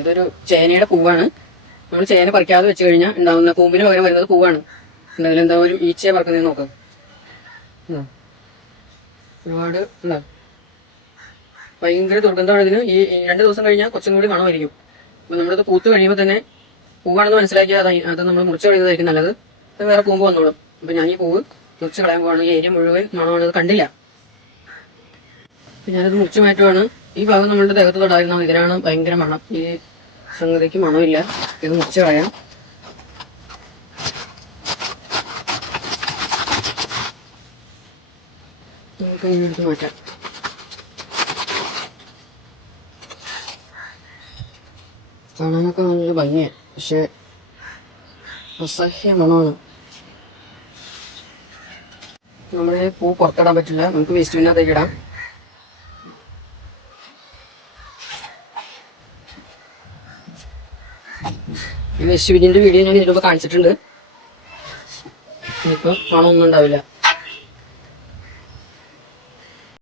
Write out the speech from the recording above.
ഇതൊരു ചേനയുടെ പൂവാണ്. നമ്മൾ ചേന പറിക്കാതെ വെച്ച് കഴിഞ്ഞാൽ ഉണ്ടാവുന്ന കൂമ്പിന് പകരം വരുന്നത് പൂവാണ്. അതിലെന്താ ഒരു ഈച്ചയെ പറക്കുന്നതെന്ന് നോക്കാം. ഒരുപാട് എന്താ ഭയങ്കര ദുർഗന്ധമാണ് ഇതിന്. ഈ 2 ദിവസം കഴിഞ്ഞാൽ കുറച്ചും കൂടി മണമായിരിക്കും. അപ്പോൾ നമ്മളിത് പൂത്ത് കഴിയുമ്പോൾ തന്നെ പൂവാണെന്ന് മനസ്സിലാക്കിയാൽ അത് നമ്മൾ മുറിച്ച് കളയുന്നതായിരിക്കും നല്ലത്. അത് വേറെ പൂമ്പ് വന്നോളും. അപ്പം ഞാൻ ഈ പൂവ് മുറിച്ച് കളയാൻ പോവാണ്. ഈ ഏരിയ മുഴുവൻ മണമാണ്, അത് കണ്ടില്ല. അപ്പം ഞാനത് മുറിച്ച് മാറ്റുവാണ്. ഈ ഭാഗം നമ്മളുടെ ദേഹത്ത് തൊടായിരുന്ന ഇതിനാണ് ഭയങ്കര മണം. ഈ സംഗതിക്ക് മണമില്ല. ഇത് മുറിച്ച് കളയാം. നമുക്ക് ഇങ്ങനെ എടുത്ത് മാറ്റാം. കാണാനൊക്കെ നല്ല ഭംഗിയാണ്, പക്ഷെ അസഹ്യ മണമാണ്. നമ്മുടെ പൂ പുറത്തിടാൻ പറ്റില്ല, നമുക്ക് വേസ്റ്റ് ബിന്നകത്തേക്ക് ഇടാം. ഈ വേസ്റ്റ് ബിന്നിന്റെ വീഡിയോ ഞാൻ ഇതിലൂടെ കാണിച്ചിട്ടുണ്ട്. ഇനിയിപ്പോൾ മണമൊന്നും ഉണ്ടാവില്ല.